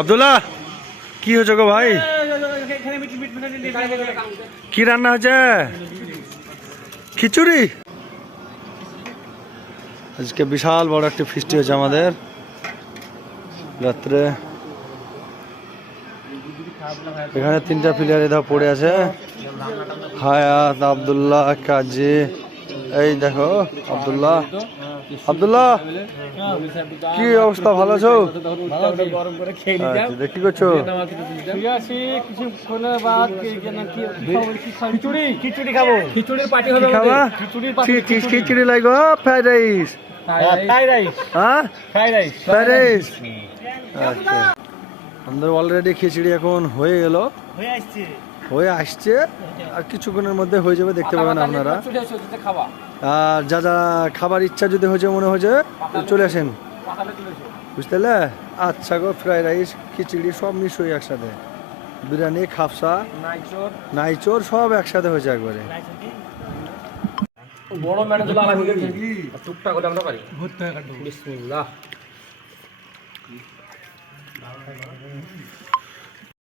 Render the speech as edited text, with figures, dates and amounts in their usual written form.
আব্দুল্লাহ কি হয়েছে গো ভাই? কি রান্না হয়েছে? খিচুড়ি। আজকে বিশাল বড় একটা ফিস্টি হয়েছে আমাদের রাত্রে। এখানে 3টা প্লেয়ার এধার পড়ে আছে, হায়াত, আব্দুল্লাহ, কাজী। এই দেখো আব্দুল্লাহ। আব্দুল্লাহ কি অবস্থা, ভালো আছো? কি করছো? খিচুড়ি লাগবে, ফ্রাইড রাইস। আচ্ছা, আমাদের অলরেডি খিচুড়ি এখন হয়ে গেল, হয়ে আসছে, আর কিছুক্ষণের মধ্যে হয়ে যাবে, দেখতে পাবেন আপনারা। আর যা যা খাবার ইচ্ছা যদি হয়েছে মনে হয়েছে চলে আসেন, বুঝতে পারলে? আচ্ছা গো, ফ্রাইড রাইস, খিচুড়ি সব মিশ হয়ে একসাথে, বিরিয়ানি, খাপসা, নাইচোর সব একসাথে হয়েছে একবারে। বড় ম্যানেজার আলাদা হয়ে গেছে টুকটাক করে আমরা পারি ভর্তি বিসমিল্লাহ।